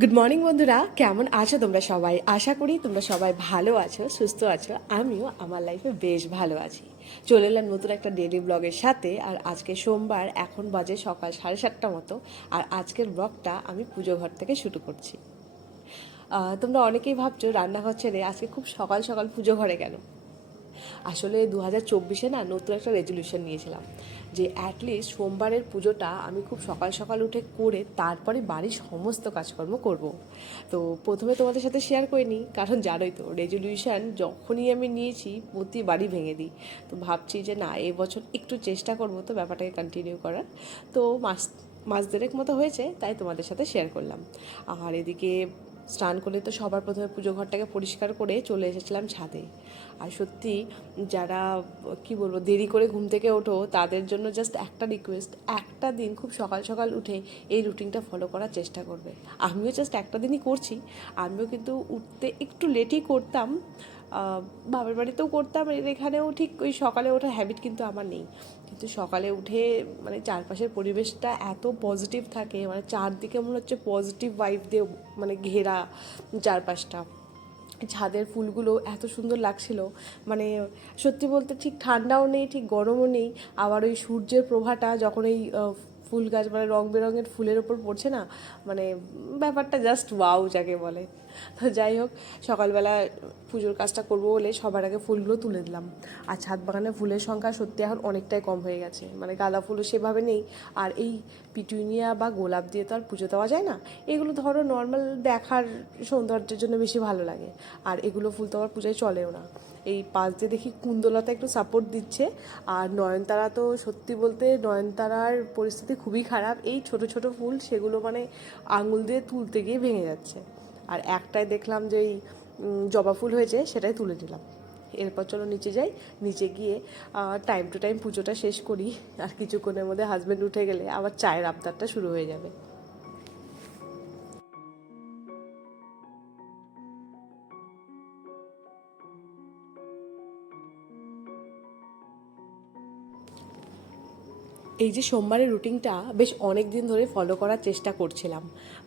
Good morning বন্ধুরা। কেমন আছো তোমরা সবাই? আশা করি তোমরা সবাই ভালো আছো, সুস্থ আছো। আমিও আমার লাইফে বেশ ভালো আছি। চলে এলাম নতুন একটা ডেলি ব্লগের সাথে। আর আজকে সোমবার, এখন বাজে সকাল সাড়ে সাতটা মতো। আর আজকের ব্লগটা আমি পুজো ঘর থেকে শুরু করছি। তোমরা অনেকেই ভাবছ, রান্নাঘর ছেড়ে আজকে খুব সকাল সকাল পুজো ঘরে গেল আসলে দু হাজার চব্বিশে না নতুন একটা রেজলিউশন নিয়েছিলাম। যে অ্যাটলিস্ট সোমবারের পুজোটা আমি খুব সকাল সকাল উঠে করে তারপরে বাড়ির সমস্ত কাজকর্ম করব। তো প্রথমে তোমাদের সাথে শেয়ার করে নিই, কারণ জানোই তো রেজলিউশন যখনই আমি নিয়েছি প্রতি বাড়ি ভেঙে দিই। তো ভাবছি যে না এবছর একটু চেষ্টা করব তো ব্যাপারটাকে কন্টিনিউ করার। তো মাস মাস দেড়েক মতো হয়েছে, তাই তোমাদের সাথে শেয়ার করলাম। আর এদিকে স্নান করলে তো সবার প্রথমে পুজো ঘরটাকে পরিষ্কার করে চলে এসেছিলাম ছাদে। আর সত্যি যারা, কি বলব, দেরি করে ঘুম থেকে ওঠো, তাদের জন্য জাস্ট একটা রিকোয়েস্ট একটা দিন খুব সকাল সকাল উঠে এই রুটিনটা ফলো করার চেষ্টা করবে। আমিও জাস্ট একটা দিনই করছি, আমিও কিন্তু উঠতে একটু লেটই করতাম বাবার বাড়িতেও করতাম এখানেও ঠিক ওই সকালে ওঠার হ্যাবিট কিন্তু আমার নেই। কিন্তু সকালে উঠে মানে চারপাশের পরিবেশটা এত পজিটিভ থাকে মানে চারদিকে মনে হচ্ছে পজিটিভ ভাইব দিয়ে মানে ঘেরা চারপাশটা। ছাদের ফুলগুলো এত সুন্দর লাগছিল মানে সত্যি বলতে ঠিক ঠান্ডাও নেই, ঠিক গরমও নেই, আবার ওই সূর্যের প্রভাটা যখন এই ফুল গাছ মানে রং বেরঙের ফুলের ওপর পড়ছে না মানে ব্যাপারটা জাস্ট ওয়াও যাকে বলে। তো যাই হোক, সকালবেলা পুজোর কাজটা করব বলে সবার আগে ফুলগুলো তুলে দিলাম। আর ছাদ বাগানে ফুলের সংখ্যা সত্যি এখন অনেকটাই কম হয়ে গেছে। মানে গাঁদা ফুলও সেভাবে নেই। আর এই পিটুনিয়া বা গোলাপ দিয়ে তো আর পুজো দেওয়া যায় না। এগুলো ধরো নর্মাল দেখার সৌন্দর্যের জন্য বেশি ভালো লাগে। আর এগুলো ফুল তো আবার পুজোয় চলেও না। এই পাশ দিয়ে দেখি কুন্দলতা একটু সাপোর্ট দিচ্ছে। আর নয়নতারা তো সত্যি বলতে নয়নতারার পরিস্থিতি খুবই খারাপ। এই ছোট ছোট ফুল সেগুলো মানে আঙুল দিয়ে তুলতে গিয়ে ভেঙে যাচ্ছে। আর একটাই দেখলাম যে এই জবা ফুল হয়েছে, সেটাই তুলে নিলাম। এরপর চলো নিচে যাই। নিচে গিয়ে টাইম টু টাইম পুজোটা শেষ করি। আর কিছুক্ষণের মধ্যে হাজব্যান্ড উঠে গেলে আবার চায়ের আবদারটা শুরু হয়ে যাবে। এই যে সোমবারের রুটিনটা বেশ অনেক দিন ধরে ফলো করার চেষ্টা করছিলাম।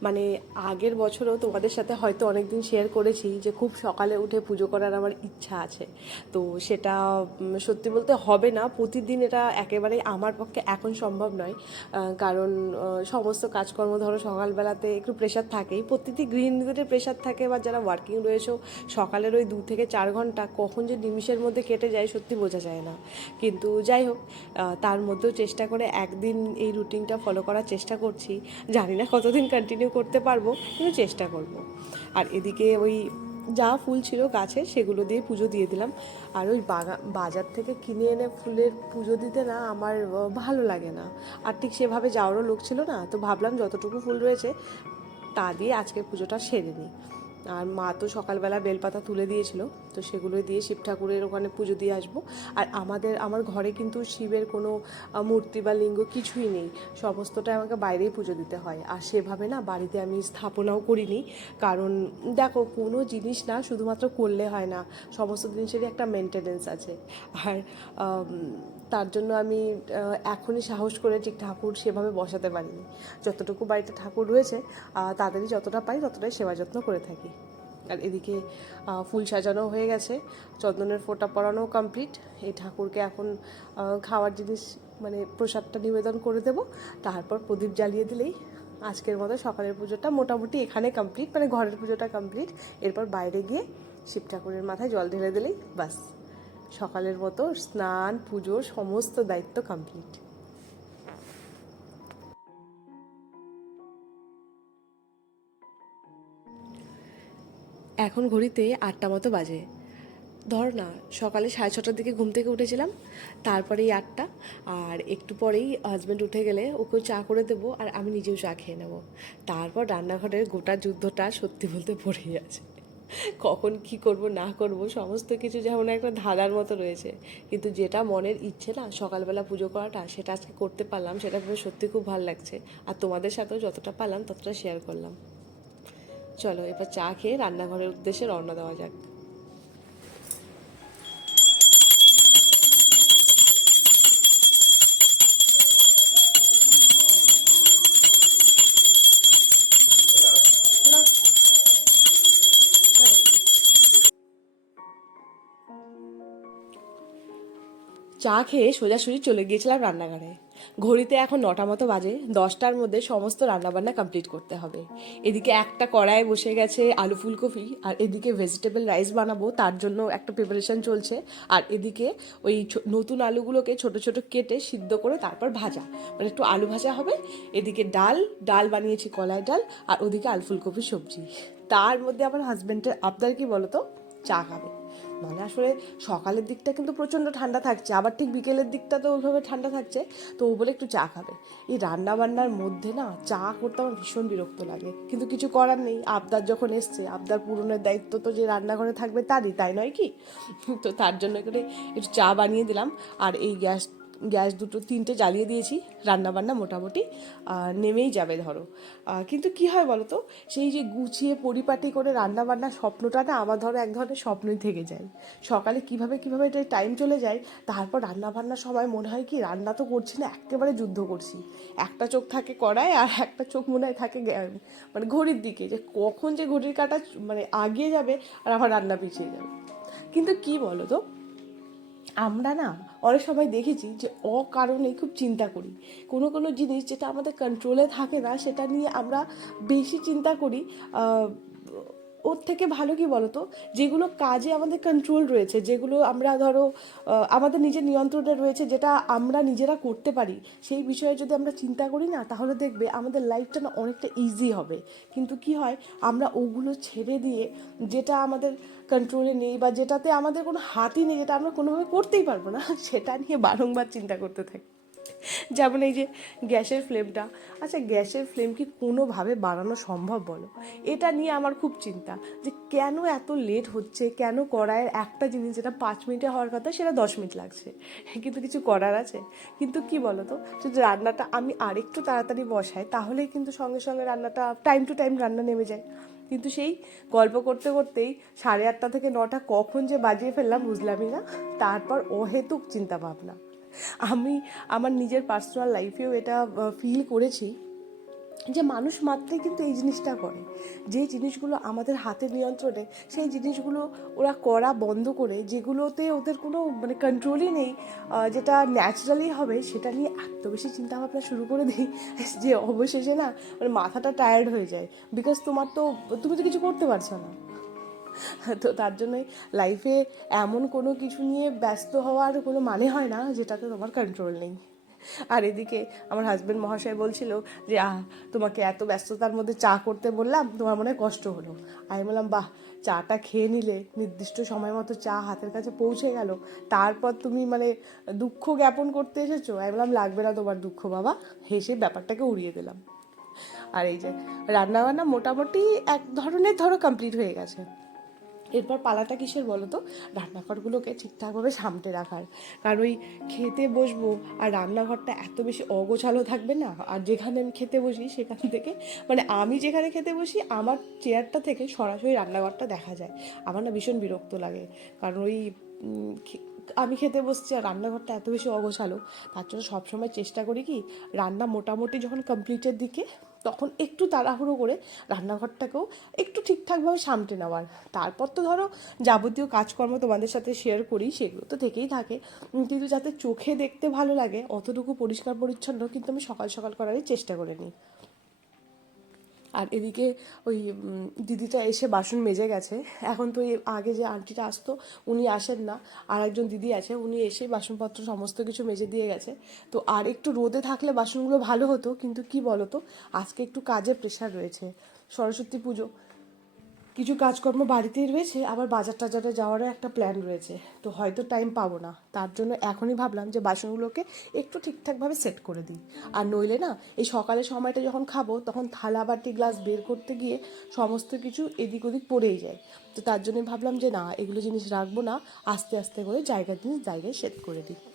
মানে আগের বছরও তোমাদের সাথে হয়তো অনেক দিন শেয়ার করেছি যে খুব সকালে উঠে পুজো করার আমার ইচ্ছা আছে। তো সেটা সত্যি বলতে হবে না, প্রতিদিন এটা একেবারে আমার পক্ষে এখন সম্ভব নয়। কারণ সমস্ত কাজকর্ম ধরো সকালবেলাতে একটু প্রেশার থাকেই। প্রতিটি গৃহিণীদের প্রেশার থাকে বা যারা ওয়ার্কিং রয়েছেও সকালের ওই দু থেকে চার ঘণ্টা কখন যে নিমিষের মধ্যে কেটে যায় সত্যি বোঝা যায় না। কিন্তু যাই হোক তার মধ্যেও চেষ্টা করে একদিন এই রুটিনটা ফলো করার চেষ্টা করছি। জানি না কতদিন কন্টিনিউ করতে পারব, কিন্তু চেষ্টা করব। আর এদিকে ওই যা ফুল ছিল গাছে, সেগুলো দিয়ে পুজো দিয়ে দিলাম। আর ওই বাজার থেকে কিনে এনে ফুলের পুজো দিতে না আমার ভালো লাগে না। আর ঠিক সেভাবে যাওয়ারও লোক ছিল না, তো ভাবলাম যতটুকু ফুল রয়েছে, তা দিয়ে আজকের পুজোটা সেরে নিই। আর মা তো সকালবেলা বেলপাতা তুলে দিয়েছিল, তো সেগুলো দিয়ে শিব ঠাকুরের ওখানে পুজো দিয়ে আসব। আর আমাদের, আমার ঘরে কিন্তু শিবের কোনো মূর্তি বা লিঙ্গ কিছুই নেই। সমস্তটা আমাকে বাইরেই পুজো দিতে হয়। আর সেভাবে না বাড়িতে আমি স্থাপনাও করিনি। কারণ দেখো, কোনো জিনিস না শুধুমাত্র করলে হয় না, সমস্ত জিনিসেরই একটা মেনটেনেন্স আছে। আর তার জন্য আমি এখনই সাহস করে ঠিক ঠাকুর সেভাবে বসাতে পারিনি। যতটুকু বাড়িতে ঠাকুর রয়েছে তাদেরই যতটা পাই ততটাই সেবা যত্ন করে থাকি। আর এদিকে ফুল সাজানো হয়ে গেছে। চন্দনের ফোঁটা পরানো কমপ্লিট এই ঠাকুরকে এখন খাওয়ার জিনিস মানে প্রসাদটা নিবেদন করে দেব। তারপর প্রদীপ জ্বালিয়ে দিলেই আজকের মতো সকালের পুজোটা মোটামুটি এখানে কমপ্লিট মানে ঘরের পুজোটা কমপ্লিট এরপর বাইরে গিয়ে শিব ঠাকুরের মাথায় জল ঢেলে দিলেই বাস। সকালের মতো স্নান, পুজো, সমস্ত দায়িত্ব কমপ্লিট এখন ঘড়িতে আটটা মতো বাজে। ধর না, সকালে সাড়ে ছটার দিকে ঘুম থেকে উঠেছিলাম, তারপরেই আটটা, আর একটু পরেই হাজব্যান্ড উঠে গেলে ওকেও চা করে দেবো আর আমি নিজেও চা খেয়ে নেব। তারপর রান্নাঘরের গোটা যুদ্ধটা সত্যি বলতে পড়েই আছে। কখন কি করব, না করব, সমস্ত কিছু যেমন একটা ধাঁধার মতো রয়েছে। কিন্তু যেটা মনের ইচ্ছে না, সকালবেলা পুজো করাটা, সেটা আজকে করতে পারলাম, সেটা ভেবে সত্যি খুব ভালো লাগছে। আর তোমাদের সাথেও যতটা পারলাম, ততটা শেয়ার করলাম। চলো, এবার চা খেয়ে রান্নাঘরের উদ্দেশ্যে রওনা দেওয়া যাক। চা খেয়ে সোজাসুজি চলে গিয়েছিলাম রান্নাঘরে। ঘড়িতে এখন নটা মতো বাজে, দশটার মধ্যে সমস্ত রান্নাবান্না কমপ্লিট করতে হবে। এদিকে একটা কড়ায় বসে গেছে আলু ফুলকপি, আর এদিকে ভেজিটেবল রাইস বানাবো, তার জন্য একটা প্রিপারেশন চলছে। আর এদিকে ওই নতুন আলুগুলোকে ছোট ছোট কেটে সিদ্ধ করে তারপর ভাজা। মানে একটু আলু ভাজা হবে, এদিকে ডাল ডাল বানিয়েছি কলাই ডাল, আর ওদিকে আলু ফুলকপির সবজি। তার মধ্যে আমার হাজব্যান্ডের আবদার কি বলতো? চা খাবে। মানে আসলে সকালের দিকটা কিন্তু প্রচণ্ড ঠান্ডা থাকছে, আবার ঠিক বিকেলের দিকটা তো ওইভাবে ঠান্ডা থাকছে, তো ও বলে একটু চা খাবে। এই রান্না বান্নার মধ্যে না চা করতে আমার ভীষণ বিরক্ত লাগে, কিন্তু কিছু করার নেই। আবদার যখন এসছে, আবদার পূরণের দায়িত্ব তো যে রান্নাঘরে থাকবে তারই, তাই নয় কি? তো তার জন্য করে একটু চা বানিয়ে দিলাম, আর এই গ্যাস গ্যাস দুটো তিনটে জ্বালিয়ে দিয়েছি, রান্নাবান্না মোটামুটি নেমেই যাবে ধরো। কিন্তু কি হয় বলো তো? সেই যে গুছিয়ে পরিপাটি করে রান্নাবান্না স্বপ্নটা না আমার ধরো এক ধরনের স্বপ্নই থেকে যায়। সকালে কীভাবে কীভাবে এটা টাইম চলে যায়, তারপর রান্নাবান্নার সময় মনে হয় কি রান্না তো করছি না, একেবারে যুদ্ধ করছি। একটা চোখ থাকে কড়ায় আর একটা চোখ মনে হয় থাকে মানে ঘড়ির দিকে, যে কখন যে ঘড়ির কাটা মানে আগিয়ে যাবে আর আমার রান্না পিছিয়ে যাবে। কিন্তু কি বলো তো? আমরা না, অনেক সময় দেখেছি যে অকারণে খুব চিন্তা করি। কোনো কোনো জিনিস যেটা আমাদের কন্ট্রোলে থাকে না, সেটা নিয়ে আমরা বেশি চিন্তা করি ওর থেকে ভালো কি বলতো? যেগুলো কাজে আমাদের কন্ট্রোল রয়েছে, যেগুলো আমরা ধরো আমাদের নিজের নিয়ন্ত্রণে রয়েছে, যেটা আমরা নিজেরা করতে পারি, সেই বিষয়ে যদি আমরা চিন্তা করি না, তাহলে দেখবে আমাদের লাইফটা না অনেকটা ইজি হবে। কিন্তু কি হয়, আমরা ওগুলো ছেড়ে দিয়ে যেটা আমাদের কন্ট্রোলে নেই বা যেটাতে আমাদের কোনো হাতই নেই, যেটা আমরা কোনোভাবে করতেই পারব না, সেটা নিয়ে বারংবার চিন্তা করতে থাকি। যেমন এই যে গ্যাসের ফ্লেমটা। আচ্ছা গ্যাসের ফ্লেম কি কোনোভাবে বাড়ানো সম্ভব বলো? এটা নিয়ে আমার খুব চিন্তা যে কেন এত লেট হচ্ছে? কেন কড়াইয়ের একটা জিনিস যেটা পাঁচ মিনিটে হওয়ার কথা, সেটা দশ মিনিট লাগছে? কিন্তু কিছু করার আছে। কিন্তু কি বলো তো যদি রান্নাটা আমি আরেকটু তাড়াতাড়ি বসাই, তাহলেই কিন্তু সঙ্গে সঙ্গে রান্নাটা টাইম টু টাইম রান্না নেমে যায়। কিন্তু সেই গল্প করতে করতেই সাড়ে আটটা থেকে নটা কখন যে বাজিয়ে ফেললাম, বুঝলামই না। তারপর অহেতুক চিন্তা ভাবনা আমি আমার নিজের পার্সোনাল লাইফেও এটা ফিল করেছি যে মানুষ মাত্রই কিন্তু এই জিনিসটা করে। যে জিনিসগুলো আমাদের হাতের নিয়ন্ত্রণে, সেই জিনিসগুলো ওরা করা বন্ধ করে, যেগুলোতে ওদের কোনো মানে কন্ট্রোলই নেই যেটা ন্যাচারালি হবে, সেটা নিয়ে এত বেশি চিন্তা ভাবনা শুরু করে দিই যে অবশেষে না মানে মাথাটা টায়ার্ড হয়ে যায়। বিকজ তোমার তো, তুমি তো কিছু করতে পারছ না। তো তার জন্যই লাইফে এমন কোনো কিছু নিয়ে ব্যস্ত হওয়ার কোনো মানে হয় না, যেটাতে তোমার কন্ট্রোল নেই। আর এদিকে আমার হাজব্যান্ড মহাশয় বলছিল যে, আহ, তোমাকে এত ব্যস্ততার মধ্যে চা করতে বললাম, তোমার মনে কষ্ট হলো। আমি বললাম, বাহ, চাটা খেয়ে নিলে নির্দিষ্ট সময় মতো চা হাতের কাছে পৌঁছে গেল। তারপর তুমি মানে দুঃখ জ্ঞাপন করতে এসেছ? আমি বললাম, লাগবে না তোমার দুঃখ, বাবা। হেসে ব্যাপারটাকে উড়িয়ে দিলাম। আর এই যে রান্নাবান্না মোটামুটি এক ধরনের ধরো কমপ্লিট হয়ে গেছে। এরপর পালাটা কিসের বলো তো রান্নাঘরগুলোকে ঠিকঠাকভাবে সামটে রাখার। কারণ ওই খেতে বসবো আর রান্নাঘরটা এত বেশি অগোছালো থাকবে না, আর যেখানে আমি খেতে বসি সেখান থেকে মানে আমি যেখানে খেতে বসি, আমার চেয়ারটা থেকে সরাসরি রান্নাঘরটা দেখা যায়। আমার না ভীষণ বিরক্ত লাগে। কারণ ওই আমি খেতে বসছি আর রান্নাঘরটা এত বেশি অগোছালো। তার জন্য সবসময় চেষ্টা করি কি, রান্না মোটামুটি যখন কমপ্লিটের দিকে, তখন একটু তাড়াহুড়ো করে রান্নাঘরটাকেও একটু ঠিকঠাকভাবে সামটে নেওয়ার। তারপর তো ধরো যাবতীয় কাজকর্ম তোমাদের সাথে শেয়ার করি, সেগুলো তো থেকেই থাকে। কিন্তু যাতে চোখে দেখতে ভালো লাগে, অতটুকু পরিষ্কার পরিচ্ছন্ন কিন্তু আমি সকাল সকাল করারই চেষ্টা করে নিই। আর এদিকে ওই দিদিটা এসে বাসন মেজে গেছে। এখন তো আগে যে আন্টিটা আসতো, উনি আসেন না। আর একজন দিদি আছে, উনি এসে বাসনপত্র সমস্ত কিছু মেজে দিয়ে গেছে। তো আর একটু রোদে থাকলে বাসনগুলো ভালো হতো, কিন্তু কি বলতো, আজকে একটু কাজের প্রেশার রয়েছে। সরস্বতী পুজো কিছু কাজকর্ম বাড়িতেই রয়েছে, আবার বাজার টাজারে যাওয়ারও একটা প্ল্যান রয়েছে। তো হয়তো টাইম পাবো না। তার জন্য এখনই ভাবলাম যে বাসনগুলোকে একটু ঠিকঠাকভাবে সেট করে দিই। আর নইলে না, এই সকালের সময়টা যখন খাব, তখন থালা বাটি গ্লাস বের করতে গিয়ে সমস্ত কিছু এদিক ওদিক পড়েই যায়। তো তার জন্য ভাবলাম যে না, এগুলো জিনিস রাখব না, আস্তে আস্তে করে জায়গা জিনিস জায়গায় সেট করে দিই।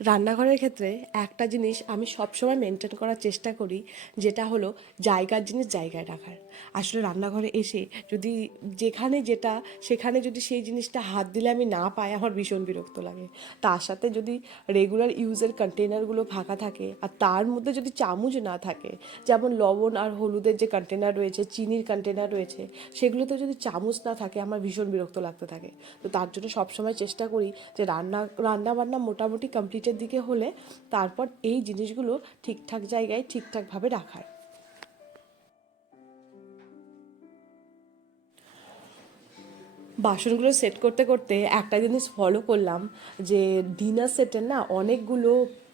রান্নাঘরের ক্ষেত্রে একটা জিনিস আমি সবসময় মেনটেন করার চেষ্টা করি, যেটা হলো জায়গার জিনিস জায়গায় রাখার। আসলে রান্নাঘরে এসে যদি যেখানে যেটা, সেখানে যদি সেই জিনিসটা হাত দিলে আমি না পাই, আমার ভীষণ বিরক্ত লাগে। তার সাথে যদি রেগুলার ইউজের কন্টেনারগুলো ফাঁকা থাকে, আর তার মধ্যে যদি চামচ না থাকে, যেমন লবণ আর হলুদের যে কন্টেনার রয়েছে, চিনির কন্টেনার রয়েছে, সেগুলোতে যদি চামচ না থাকে, আমার ভীষণ বিরক্ত লাগতে থাকে। তো তার জন্য সবসময় চেষ্টা করি যে রান্না রান্না বান্না মোটামুটি কমপ্লিটের দিকে হলে তারপর এই জিনিসগুলো ঠিকঠাক জায়গায় ঠিকঠাকভাবে রাখার। বাসনগুলো সেট করতে করতে একটা জিনিস ফলো করলাম যে ডিনার সেটের না অনেকগুলো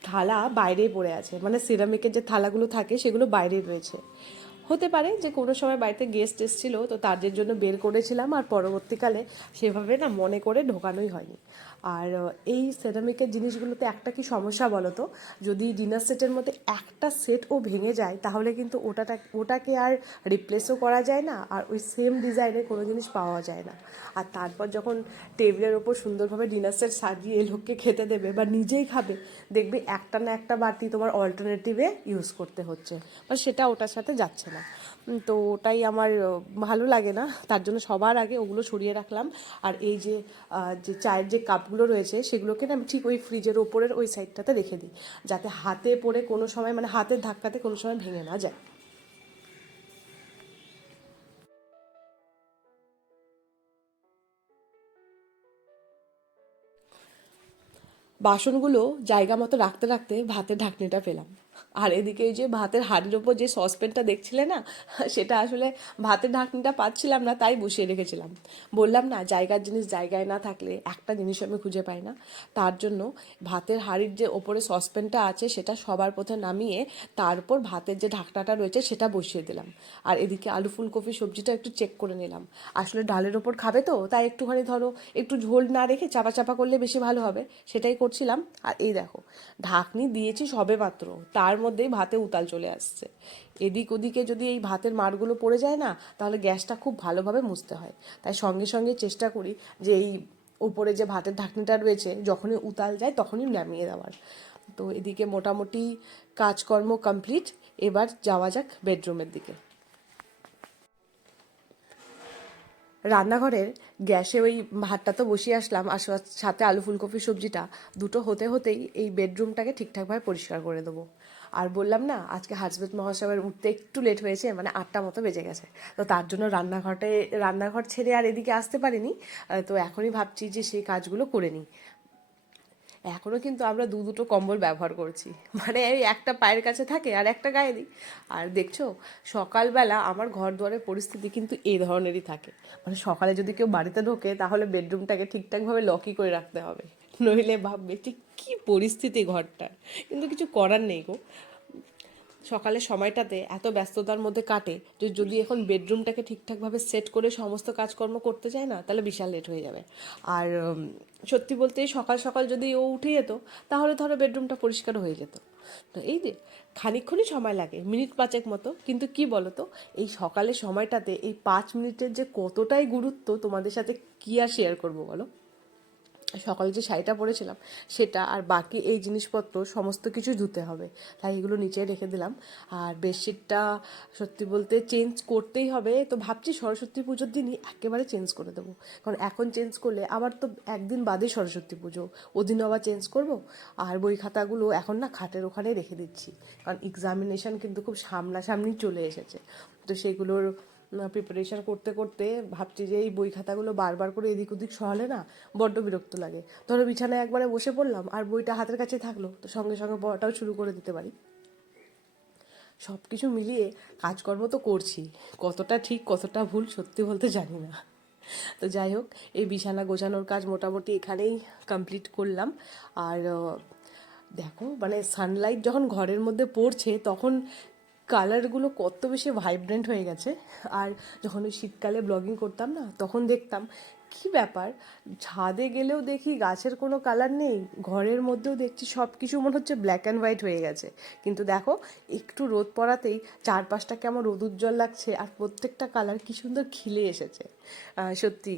থালা বাইরে পড়ে আছে। মানে সিরামিকের যে থালাগুলো থাকে সেগুলো বাইরে রয়েছে। হতে পারে যে কোনো সময় বাড়িতে গেস্ট এসেছিল, তো তাদের জন্য বের করেছিলাম আর পরবর্তীকালে সেভাবে না মনে করে ঢোকানোই হয়নি। আর এই সেরামিকের জিনিসগুলোতে একটা কি সমস্যা বলো তো যদি ডিনার সেটের মধ্যে একটা সেট ও ভেঙে যায়, তাহলে কিন্তু ওটাটা, ওটাকে আর রিপ্লেসও করা যায় না, আর ওই সেম ডিজাইনের কোনো জিনিস পাওয়া যায় না। আর তারপর যখন টেবিলের ওপর সুন্দরভাবে ডিনার সেট সাজিয়ে লোককে খেতে দেবে বা নিজেই খাবে, দেখবে একটা না একটা বাটি তোমার অল্টারনেটিভে ইউজ করতে হচ্ছে। বা সেটা ওটার সাথে যাচ্ছে তো ওটাই আমার ভালো লাগে না। তার জন্য সবার আগে ওগুলো সরিয়ে রাখলাম। আর এই যে যে চায়ের যে কাপগুলো রয়েছে, সেগুলোকে না আমি ঠিক ওই ফ্রিজের ওপরের ওই সাইডটাতে রেখে দিই। যাতে হাতে পড়ে কোনো সময় মানে হাতের ধাক্কাতে কোনো সময় ভেঙে না যায়। বাসনগুলো জায়গা মতো রাখতে রাখতে ভাতের ঢাকনিটা পেলাম। আর এদিকে এই যে ভাতের হাঁড়ির ওপর যে সসপ্যানটা দেখছিলে না, সেটা আসলে ভাতের ঢাকনিটা পাচ্ছিলাম না, তাই বসিয়ে রেখেছিলাম। বললাম, না, জায়গার জিনিস জায়গায় না থাকলে একটা জিনিস আমি খুঁজে পাই না। তার জন্য ভাতের হাঁড়ির যে ওপরে সসপ্যানটা আছে, সেটা সবার প্রথমে নামিয়ে তার উপর ভাতের যে ঢাকনাটা রয়েছে, সেটা বসিয়ে দিলাম। আর এদিকে আলু ফুলকপি সবজিটা একটু চেক করে নিলাম। আসলে ডালের ওপর খাবে তো, তাই একটুখানি ধরো, একটু ঝোল না রেখে চাপা চাপা করলে বেশি ভালো হবে, সেটাই করছিলাম। আর এই দেখো, ঢাকনি দিয়েছি সবে মাত্র তার মধ্যেই ভাতে উতাল চলে আসছে। এদিক ওদিকে যদি এই ভাতের মারগুলো পড়ে যায় না, তাহলে গ্যাসটা খুব ভালোভাবে মুছতে হয়। তাই সঙ্গে সঙ্গে চেষ্টা করি যে এই উপরে যে ভাতের ঢাকনিটা রয়েছে, যখনই উতাল যায় তখনই নামিয়ে দেওয়ার। তো এদিকে মোটামুটি কাজকর্ম কমপ্লিট, এবার যাওয়া যাক বেডরুমের দিকে। রান্নাঘরের গ্যাসে ওই ভাতটা তো বসিয়ে আসলাম, আর সাথে আলু ফুলকপি সবজিটা, দুটো হতে হতেই এই বেডরুমটাকে ঠিকঠাকভাবে পরিষ্কার করে দেবো। আর বললাম না, আজকে হাজবেন্ড মহাশয়ের উঠতে একটু লেট হয়েছে মানে আটটা মতো বেজে গেছে। তো তার জন্য রান্নাঘরটে, রান্নাঘর ছেড়ে আর এদিকে আসতে পারিনি। তো এখনই ভাবছি যে সেই কাজগুলো করে নিই। এখনও কিন্তু আমরা দু দুটো কম্বল ব্যবহার করছি। মানে একটা পায়ের কাছে থাকে আর একটা গায়ে দিই। আর দেখছ, সকালবেলা আমার ঘর দুয়ারের পরিস্থিতি কিন্তু এই ধরনেরই থাকে। মানে সকালে যদি কেউ বাড়িতে ঢোকে, তাহলে বেডরুমটাকে ঠিকঠাকভাবে লকই করে রাখতে হবে। নইলে ভাববে ঠিক কী পরিস্থিতি ঘরটার। কিন্তু কিছু করার নেই গো। সকালের সময়টাতে এত ব্যস্ততার মধ্যে কাটে যে যদি এখন বেডরুমটাকে ঠিকঠাকভাবে সেট করে সমস্ত কাজকর্ম করতে চায় না, তাহলে বিশাল লেট হয়ে যাবে। আর সত্যি বলতে সকাল সকাল যদি ও উঠে যেত, তাহলে ধরো বেডরুমটা পরিষ্কার হয়ে যেত। তো এই যে খানিকক্ষণই সময় লাগে, মিনিট পাঁচেক মতো। কিন্তু কি বলো তো এই সকালের সময়টাতে এই পাঁচ মিনিটের যে কতটাই গুরুত্ব তোমাদের সাথে কি আর শেয়ার করব বলো? সকালে যে শাড়িটা পরেছিলাম, সেটা আর বাকি এই জিনিসপত্র সমস্ত কিছু ধুতে হবে। তাই এগুলো নিচে রেখে দিলাম। আর বেডশিটটা সত্যি বলতে চেঞ্জ করতেই হবে। তো ভাবছি সরস্বতী পুজোর দিনই একেবারে চেঞ্জ করে দেবো। কারণ এখন চেঞ্জ করলে আবার তো একদিন বাদে সরস্বতী পুজো। ওদিন আবার চেঞ্জ করব। আর বই খাতাগুলো এখন না খাটের ওখানে রেখে দিচ্ছি। কারণ এক্সামিনেশন কিন্তু খুব সামনাসামনি চলে এসেছে। তো সেগুলোর প্রিপারেশন করতে করতে ভাবছি যে এই বই খাতাগুলো বারবার করে এদিক ওদিক সরালে না বড্ড বিরক্ত লাগে। ধরো বিছানায় একবারে বসে পড়লাম আর বইটা হাতের কাছে থাকল, তো সঙ্গে সঙ্গে পড়াটাও শুরু করে দিতে পারি। সব কিছু মিলিয়ে কাজকর্ম তো করছি, কতটা ঠিক, কতটা ভুল সত্যি বলতে জানি না। তো যাই হোক, এই বিছানা গোছানোর কাজ মোটামুটি এখানেই কমপ্লিট করলাম। আর দেখো মানে সানলাইট যখন ঘরের মধ্যে পড়ছে, তখন কালারগুলো কত বেশি ভাইব্রেন্ট হয়ে গেছে। আর যখন ওই শীতকালে ব্লগিং করতাম না, তখন দেখতাম, কি ব্যাপার? ছাদে গেলেও দেখি গাছের কোনো কালার নেই, ঘরের মধ্যেও দেখছি সব কিছু মনে হচ্ছে ব্ল্যাক অ্যান্ড হোয়াইট হয়ে গেছে। কিন্তু দেখো, একটু রোদ পড়াতেই চারপাশটা কেমন রোদ উজ্জ্বল লাগছে, আর প্রত্যেকটা কালার কি সুন্দর খিলে এসেছে। সত্যি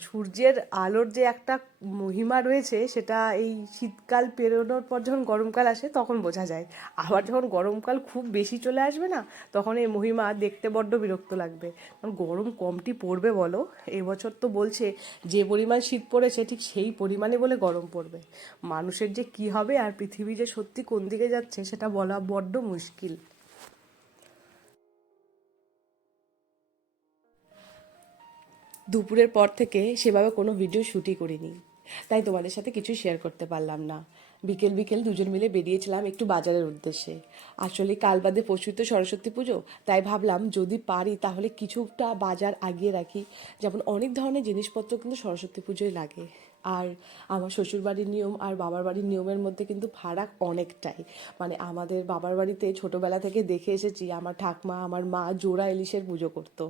সূর্যের আলোর যে একটা মহিমা রয়েছে, সেটা এই শীতকাল পেরোনোর পর যখন গরমকাল আসে, তখন বোঝা যায়। আবার যখন গরমকাল খুব বেশি চলে আসবে না, তখন এই মহিমা দেখতে বড্ড বিরক্ত লাগবে। কারণ গরম কমটি পড়বে বলো, এবছর তো বলছে, যে পরিমাণ শীত পড়েছে, ঠিক সেই পরিমাণে বলে গরম পড়বে। মানুষের যে কি হবে আর পৃথিবী যে সত্যি কোন দিকে যাচ্ছে, সেটা বলা বড্ড মুশকিল। দুপুরের পর থেকে সেভাবে কোনো ভিডিও শ্যুটই করিনি। তাই তোমাদের সাথে কিছু শেয়ার করতে পারলাম না। বিকেল বিকেল দুজন মিলে বেরিয়েছিলাম একটু বাজারের উদ্দেশ্যে। আসলে কাল বাদে পরশু তো সরস্বতী পুজো, তাই ভাবলাম যদি পারি তাহলে কিছুটা বাজার আগিয়ে রাখি। যেমন অনেক ধরনের জিনিসপত্র কিন্তু সরস্বতী পুজোয় লাগে। আর আমার শ্বশুরবাড়ির নিয়ম আর বাবার বাড়ির নিয়মের মধ্যে কিন্তু ফারাক অনেকটাই। মানে আমাদের বাবার বাড়িতে ছোটোবেলা থেকে দেখে এসেছি, আমার ঠাকমা, আমার মা জোড়া ইলিশের পুজো করতো।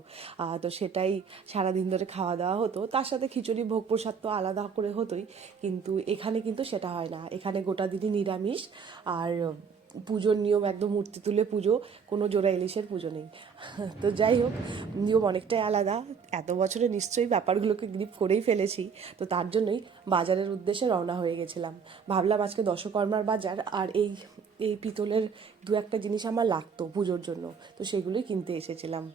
তো সেটাই সারাদিন ধরে খাওয়া দাওয়া হতো। তার সাথে খিচুড়ি ভোগ প্রসাদ তো আলাদা করে হতোই। কিন্তু এখানে কিন্তু সেটা হয় না। এখানে গোটা দিনই নিরামিষ আর পুজোর নিয়ম একদম মূর্তি তুলে পুজো, কোনো জোড়া ইলিশের পুজো নেই। তো যাই হোক, নিয়ম অনেকটাই আলাদা। এত বছরে নিশ্চয়ই ব্যাপারগুলোকে গ্রিপ করেই ফেলেছি, তো তার জন্যই বাজারের উদ্দেশ্যে রওনা হয়ে গেছিলাম। ভাবলাম আজকে দশকর্মার বাজার আর এই এই পিতলের দু একটা জিনিস আমার লাগতো পুজোর জন্য, তো সেগুলোই কিনতে এসেছিলাম।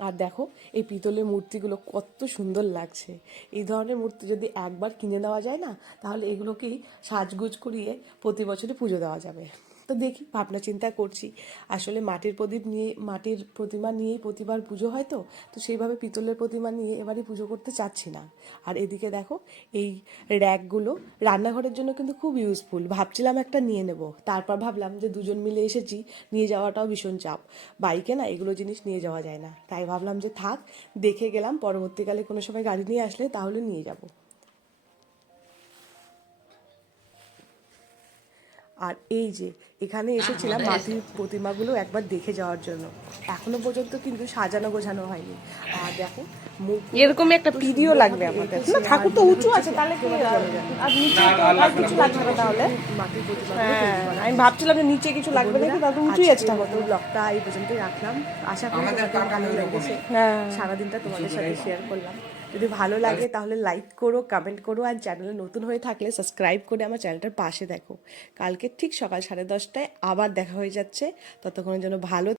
আর দেখো, এই পিতলের মূর্তিগুলো কত সুন্দর লাগছে। এই ধরনের মূর্তি যদি একবার কিনে নেওয়া যায় না, তাহলে এগুলোকেই সাজগুজ করিয়ে প্রতি বছরই পুজো দেওয়া যাবে। তো দেখি, ভাবনা চিন্তা করছি। আসলে মাটির প্রদীপ নিয়ে, মাটির প্রতিমা নিয়েই প্রতিবার পুজো হয় তো তো সেইভাবে পিতলের প্রতিমা নিয়ে এবারে পুজো করতে চাচ্ছি না। আর এদিকে দেখো, এই র্যাকগুলো রান্নাঘরের জন্য কিন্তু খুব ইউজফুল ভাবছিলাম একটা নিয়ে নেব, তারপর ভাবলাম যে দুজন মিলে এসেছি, নিয়ে যাওয়াটাও ভীষণ চাপ। বাইকে না এগুলো জিনিস নিয়ে যাওয়া যায় না, তাই ভাবলাম যে থাক, দেখে গেলাম, পরবর্তীকালে কোনো সময় গাড়ি নিয়ে আসলে তাহলে নিয়ে যাব। আর এই যে এখানে এসেছিলাম মাটির প্রতিমাগুলো একবার দেখে যাওয়ার জন্য। এখনও পর্যন্ত কিন্তু সাজানো গোছানো হয়নি। আর দেখো এরকম একটা পিডিও লাগবে আমাদের। না ঠাকুর তো উঁচু আছে তাহলে কি আর নিচে তো কিছু লাগবে না তাহলে? মাটির প্রতিমা হ্যাঁ আমি ভাবছিলাম যে নিচে কিছু লাগবে নাকি তাহলে উঁচুই আছে ঠাকুর। মতো ব্লগটা এই পর্যন্তই রাখলাম। আশা করি তোমাদের ভালো লেগেছে। হ্যাঁ। সারাদিনটা তোমাদের সাথে শেয়ার করলাম। যদি ভালো লাগে তাহলে লাইক করো কমেন্ট করো আর চ্যানেলে নতুন হয়ে থাকলে সাবস্ক্রাইব করে আমার চ্যানেলটার পাশে দেখো। কালকে ঠিক সকাল সাড়ে দশটায় আবার দেখা হয়ে যাচ্ছে। ততক্ষণের জন্য ভালো